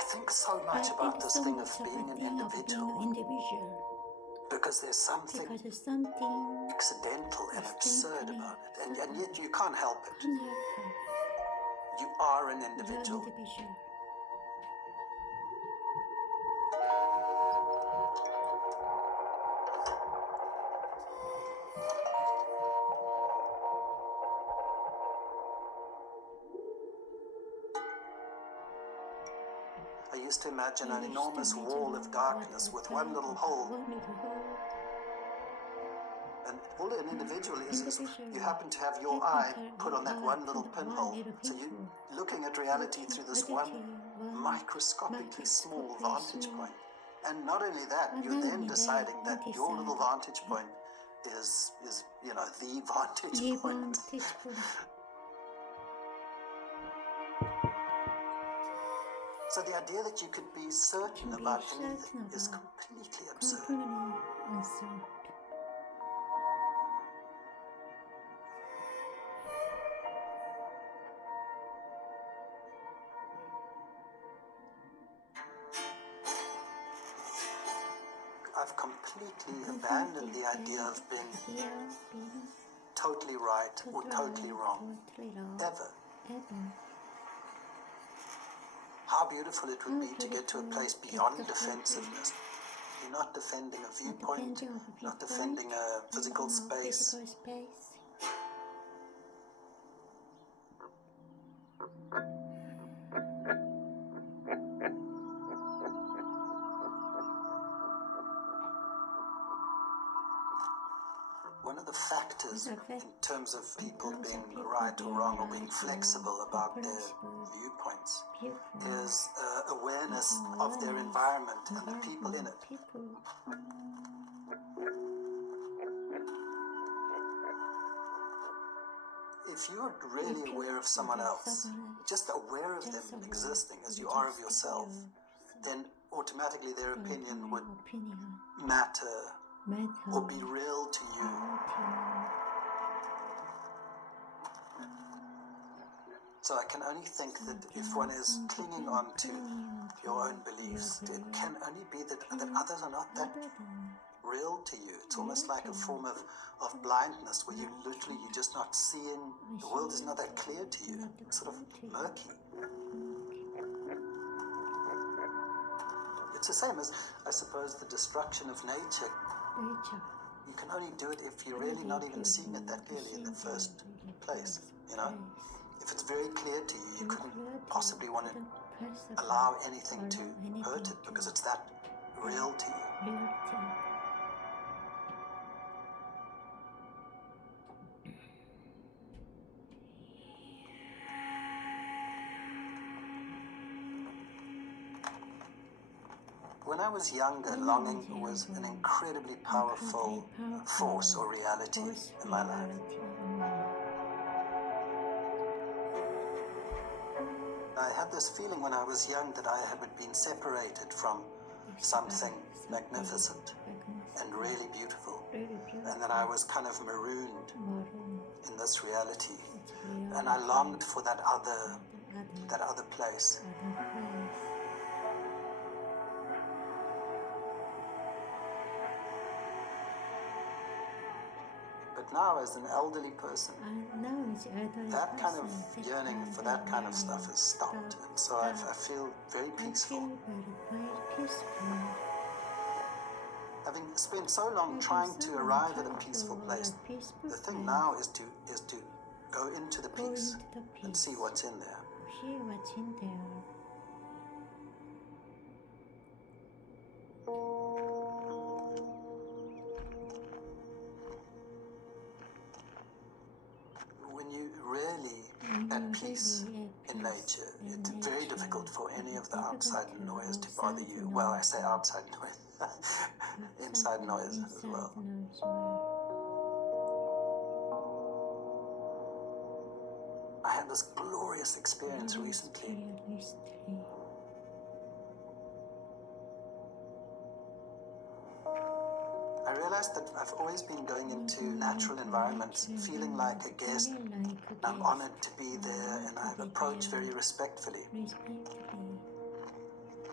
I think so much about this thing of being an individual because there's something accidental and absurd about it, and yet you can't help it. You are an individual. I used to imagine an enormous wall of darkness with one little hole. And all an individual is you happen to have your eye put on that one little pinhole. So you're looking at reality through this one microscopically small vantage point. And not only that, you're then deciding that your little vantage point is the vantage point. So the idea that you could be certain about anything is completely absurd. I've completely abandoned the idea of being totally right or totally wrong, ever. How beautiful it would be to get to a place beyond defensiveness. You're not defending a viewpoint, not defending a physical space. One of the factors in terms of people being right or wrong or being flexible about their viewpoints is awareness of their environment and the people in it. If you're really aware of someone else, just aware of them existing as you are of yourself, then automatically their opinion would matter or be real to you. So I can only think that if one is clinging on to your own beliefs, it can only be that others are not that real to you. It's almost like a form of blindness where you're just not seeing, the world is not that clear to you. It's sort of murky. It's the same as, I suppose, the destruction of nature. You can only do it if you're really not even seeing it that clearly in the first place, If it's very clear to you, you couldn't possibly want to allow anything to hurt it because it's that real to you. When I was younger, longing was an incredibly powerful force or reality in my life. I had this feeling when I was young that I had been separated from something magnificent and really beautiful, and that I was kind of marooned in this reality, and I longed for that other place. But now, as an elderly person, that kind of yearning for that kind of stuff has stopped, and so I feel very peaceful. Having spent so long trying to arrive at a peaceful place, the thing now is to go into the peace and see what's in there. At peace in nature, it's very difficult for any of the outside noise to bother you. Well, I say outside noise, inside noise as well. I had this glorious experience recently. I realized that I've always been going into natural environments feeling like a guest. I'm honored to be there and I approach very respectfully.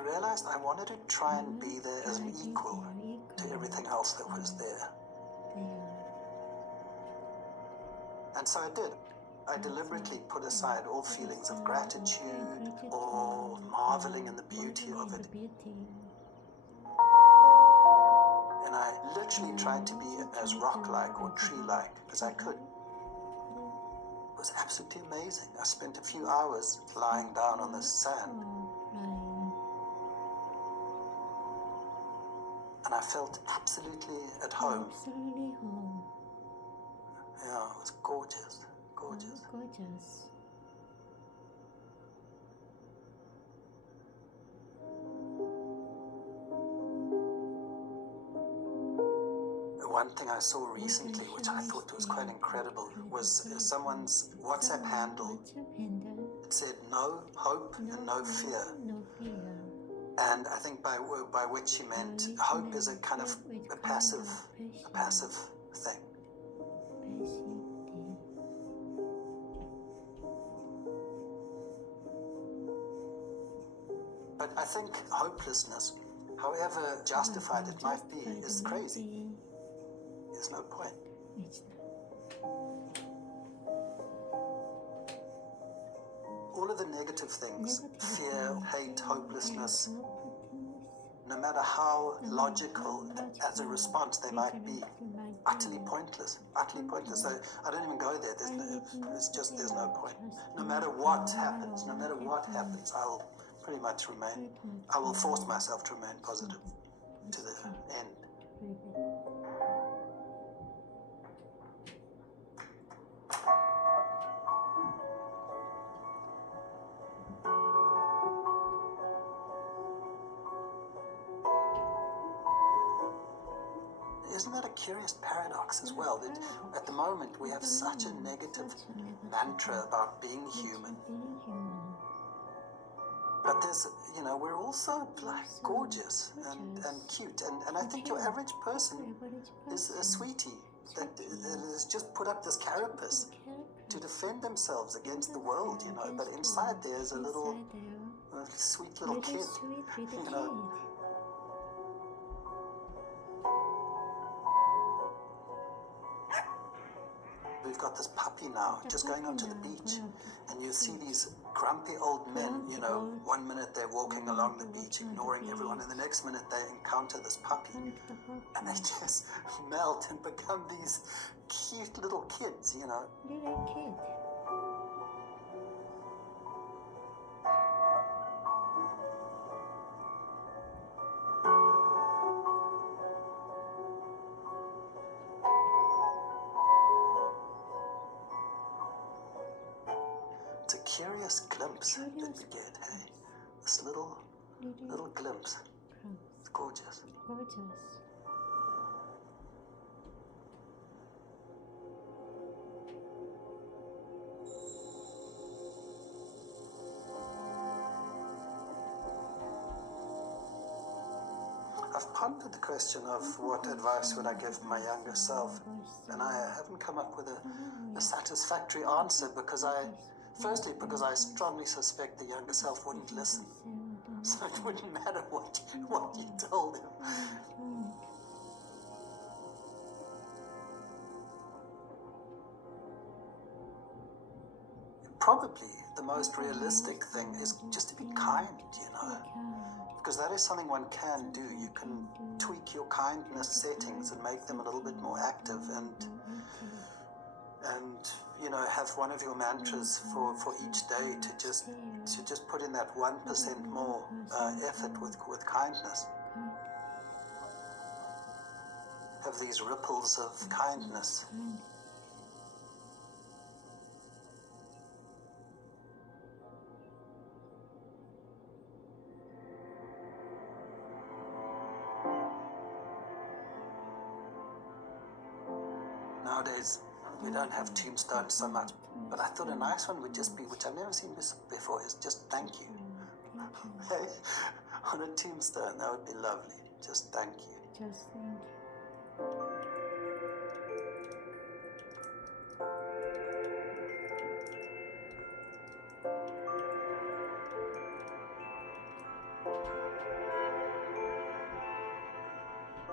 realized I wanted to try and be there as an equal to everything else that was there. And so I did. I deliberately put aside all feelings of gratitude or marveling in the beauty of it. And I literally tried to be as rock-like or tree-like as I could. It was absolutely amazing. I spent a few hours lying down on the sand. And I felt absolutely at home. Yeah, it was gorgeous. Gorgeous. One thing I saw recently, which I thought was quite incredible, was someone's WhatsApp handle. It said no hope and no fear. And I think by which she meant hope is a kind of a passive thing. But I think hopelessness, however justified it might be, is crazy. There's no point. All of the negative things, fear, hate, hopelessness, no matter how logical as a response they might be, utterly pointless. So I don't even go there. There's no point. No matter what happens, I'll pretty much I will force myself to remain positive to the end. Isn't that a curious paradox as well, that at the moment we have such a negative mantra about being human, but there's, we're also like gorgeous and cute, and I think your average person is a sweetie that has just put up this carapace to defend themselves against the world, but inside there's a sweet little kid, We've got this puppy now, just going onto the beach, and you see these grumpy old men, 1 minute they're walking along the beach, ignoring everyone, and the next minute they encounter this puppy, and they just melt and become these cute little kids, Little kid. It's a curious glimpse that we get, hey? This little glimpse. It's gorgeous. I've pondered the question of what advice would I give my younger self, and I haven't come up with a satisfactory answer because Firstly, because I strongly suspect the younger self wouldn't listen. So it wouldn't matter what you told him. Probably the most realistic thing is just to be kind, because that is something one can do. You can tweak your kindness settings and make them a little bit more active and have one of your mantras for each day to just put in that 1% more effort with kindness. Have these ripples of kindness. Nowadays, we don't have tombstones so much, but I thought a nice one would just be, which I've never seen before, is just thank you. Hey, on a tombstone, that would be lovely. Just thank you. Just thank you.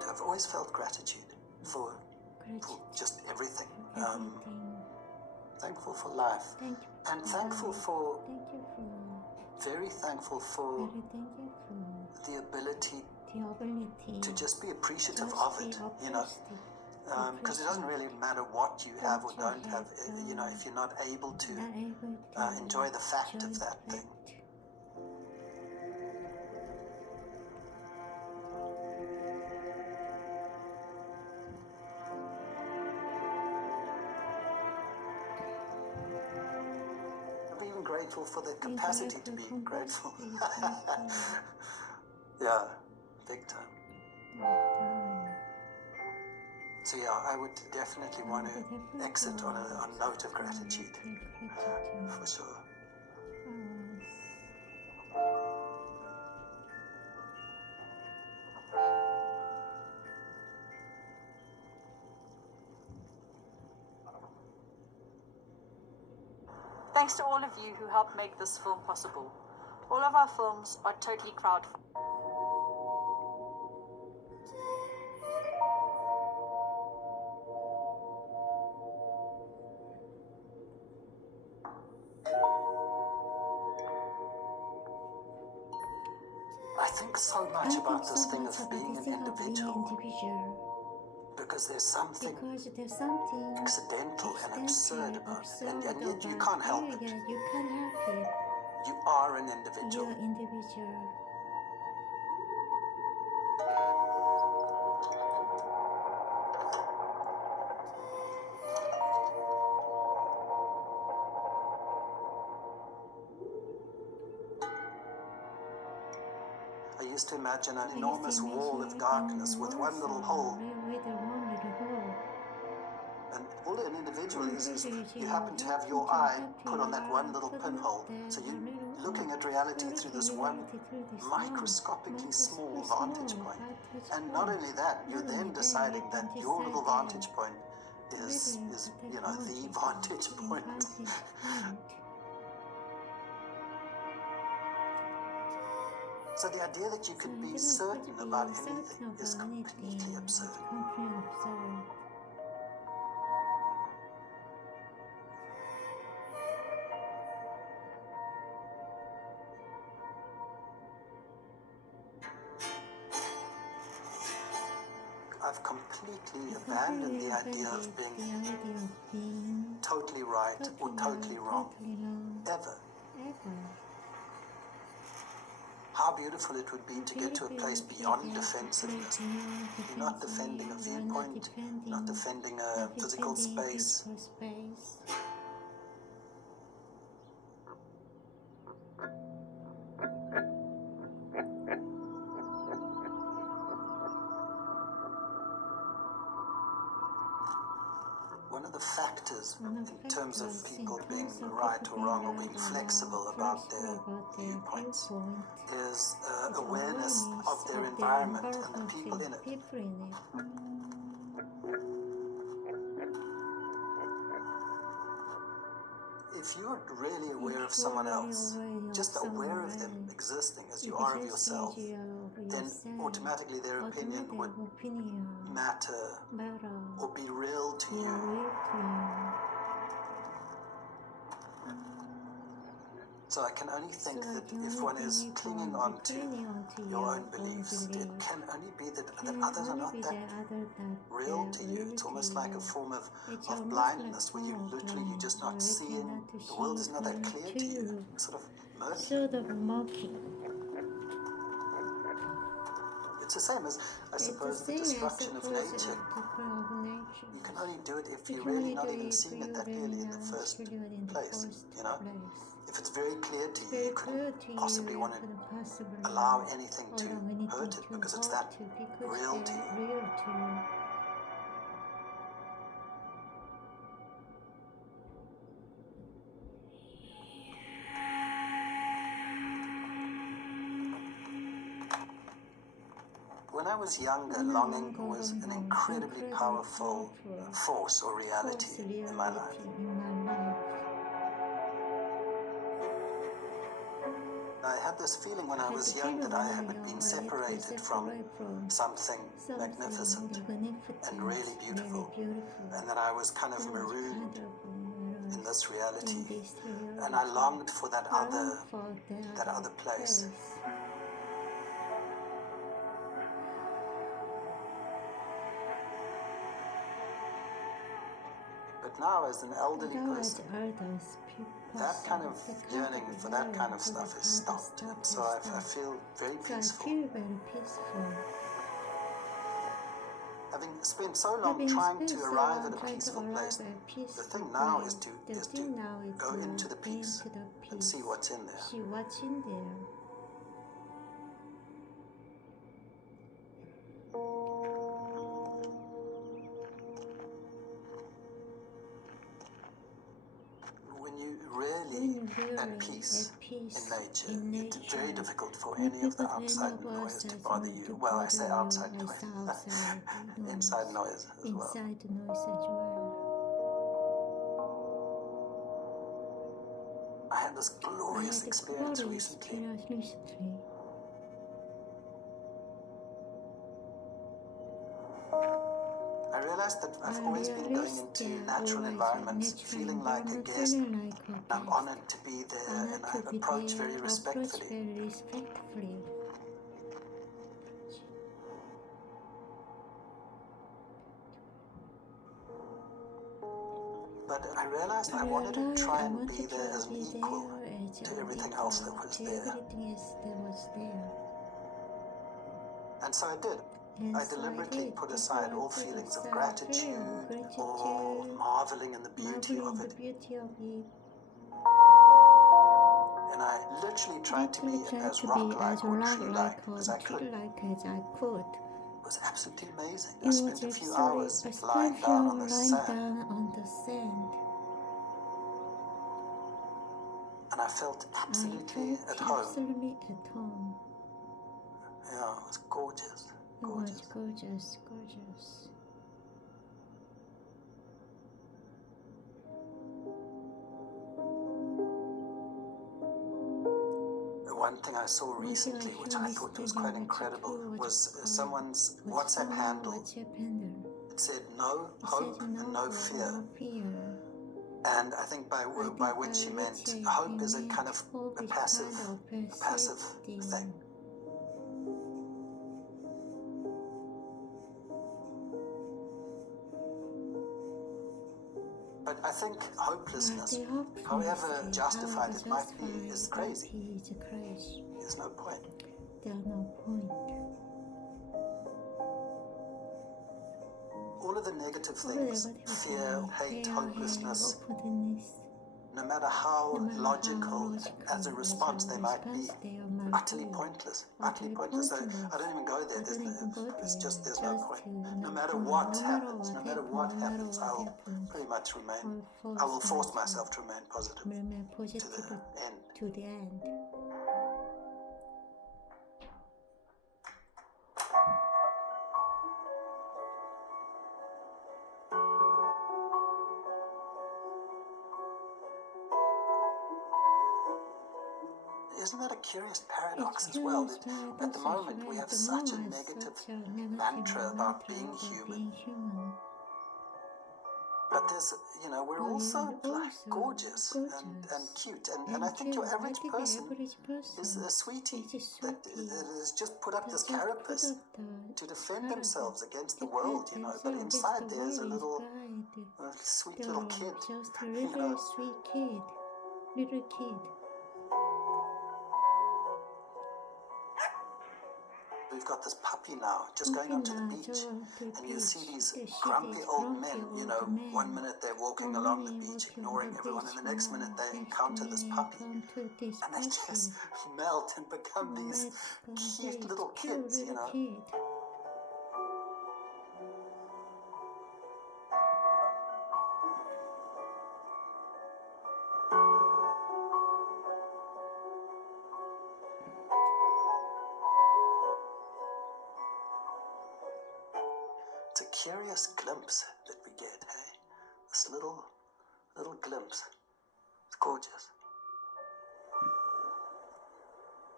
I've always felt gratitude for just everything. Thankful for life. Thank you. And thankful for, Thank you for. very thankful for Very thank you for the ability the ability to just be appreciative just of be it, you know. Because it doesn't really matter what you have or don't have, you know, if you're not able to not able to enjoy the fact of enjoy that the thing. fact. I'm even grateful for the Being capacity to be grateful, grateful. Yeah, big time. So yeah, I would definitely want to exit on a note of gratitude, for sure. Thanks to all of you who helped make this film possible. All of our films are totally crowdfunded. I think so much about this thing of being an individual, because there's something accidental and absurd about it, and yet you can't help it. You can't help it. You are an individual. You're individual. I used to imagine an enormous wall of darkness with one little hole, and all an individual is you happen to have your eye put on that one little pinhole, so you're looking at reality through this one microscopically small vantage point. And not only that, you're then deciding that your little vantage point is you know, the vantage point. So the idea that you can be certain about anything is completely absurd. I've completely abandoned the idea of being totally right or totally wrong, ever. How beautiful it would be to get to a place beyond defensiveness. You're not defending a viewpoint, you're not defending a physical space. One of the factors in terms of people being right or wrong or being flexible about their viewpoints is awareness of their environment and the people in it. If you're really aware of someone else, just aware of them existing as you are of yourself, then automatically their opinion would matter or be real to you. So I can only think that if one is clinging on to your own beliefs, it can only be that others are not that real to you. It's almost like a form of blindness where you're just not seeing, the world is not that clear to you. It's sort of murky. It's the same as, I suppose, the destruction of nature. You can only do it if you're really not even seeing it that clearly in the first place, you know? If it's very clear to you, you couldn't possibly want to allow anything to hurt it because it's that real to you. When I was younger, longing was an incredibly powerful force or reality in my life. I had this feeling when I was young that I had been separated from something magnificent and really beautiful, and that I was kind of marooned in this reality, and I longed for that other place. But now, as an elderly person, that kind of yearning for that kind of stuff is stopped, and so I feel very peaceful. Having spent so long trying to arrive at a peaceful place, the thing now is to go into the peace and see what's in there. At peace in nature, it's very difficult for any of the outside noise to bother you. Well, I say outside noise, inside noise as well. I had this glorious experience recently. I realized that I've always been going into natural environments feeling like a guest. I'm honored to be there, and I approach very respectfully. But I realized I wanted to try and be there as an equal to everything else that was there. And so I did. I deliberately put aside all feelings of gratitude or marveling in the beauty of it. And I literally tried to be as rock-like or tree-like as I could. It was absolutely amazing. I spent a few hours lying down on the sand. And I felt absolutely at home. Yeah, it was gorgeous. Gorgeous. One thing I saw recently, which I thought was quite incredible, was someone's WhatsApp handle. It said no hope and no fear. And I think by which she meant hope is a kind of a passive thing. But I think hopelessness, however justified it might be, is crazy. There's no point. All of the negative things, fear, hate, hopelessness, no matter how logical as a response they might be, utterly pointless. Utterly pointless. So I don't even go there. There's no point. No matter what happens, I'll pretty much remain. I will force myself to remain positive to the end. Isn't that a curious paradox as well? That at the moment we have such a negative mantra about being human. But there's, we're also like gorgeous and cute. And I think your average person is a sweetie that has just put up this carapace to defend themselves against the world, But inside there's a sweet little kid, Just a really sweet little kid. We've got this puppy now, just going onto the beach, and you see these grumpy old men, 1 minute they're walking along the beach, ignoring everyone, and the next minute they encounter this puppy, and they just melt and become these cute little kids, It's a curious glimpse that we get, hey? This little glimpse. It's gorgeous.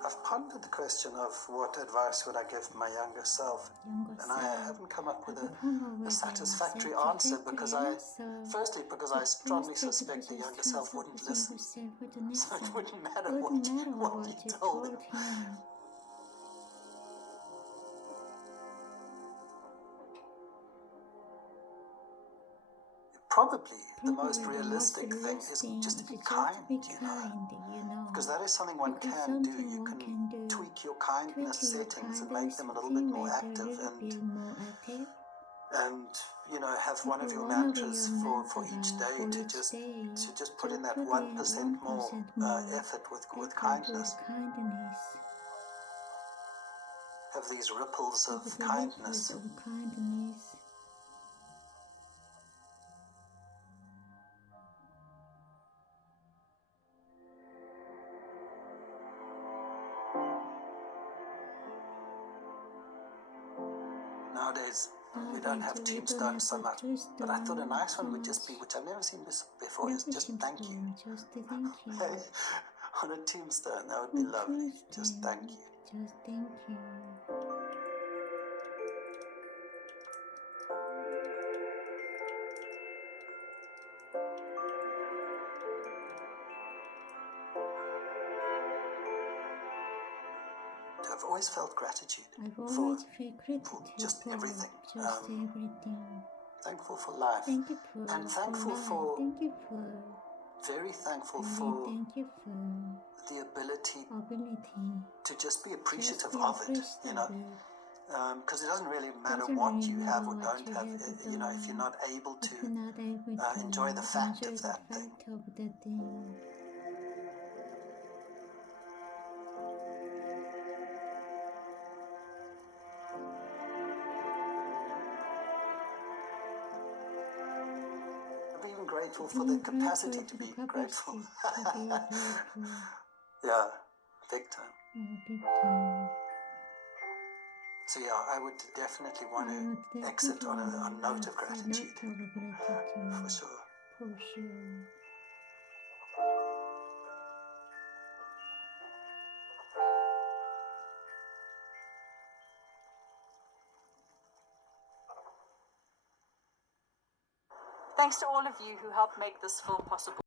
I've pondered the question of what advice would I give my younger self, and I haven't come up with a satisfactory answer because firstly, because I strongly suspect the younger self wouldn't listen, so it wouldn't matter what you told him. Probably the most realistic thing is just to be kind, because that is something one can do. You can tweak your kindness settings and make them a little bit more active, and have one of your mantras for each day to just put in that 1% more effort with kindness. Have these ripples of kindness. Nowadays, we don't have tombstones so much, but I thought a nice one would just be, which I've never seen before, is just thank you. Hey, on a tombstone, that would be lovely. Just thank you. Just thank you. I've always felt gratitude for just everything. Everything. Thankful for life. Thank you for and thankful for very thankful for the ability to just be appreciative of it, because it doesn't really matter what you have or don't have, if you're not able to enjoy the fact of that thing. Grateful for the capacity to be grateful. Yeah, big time. So yeah, I would definitely want to exit on a note of gratitude. For sure. Thanks to all of you who helped make this film possible.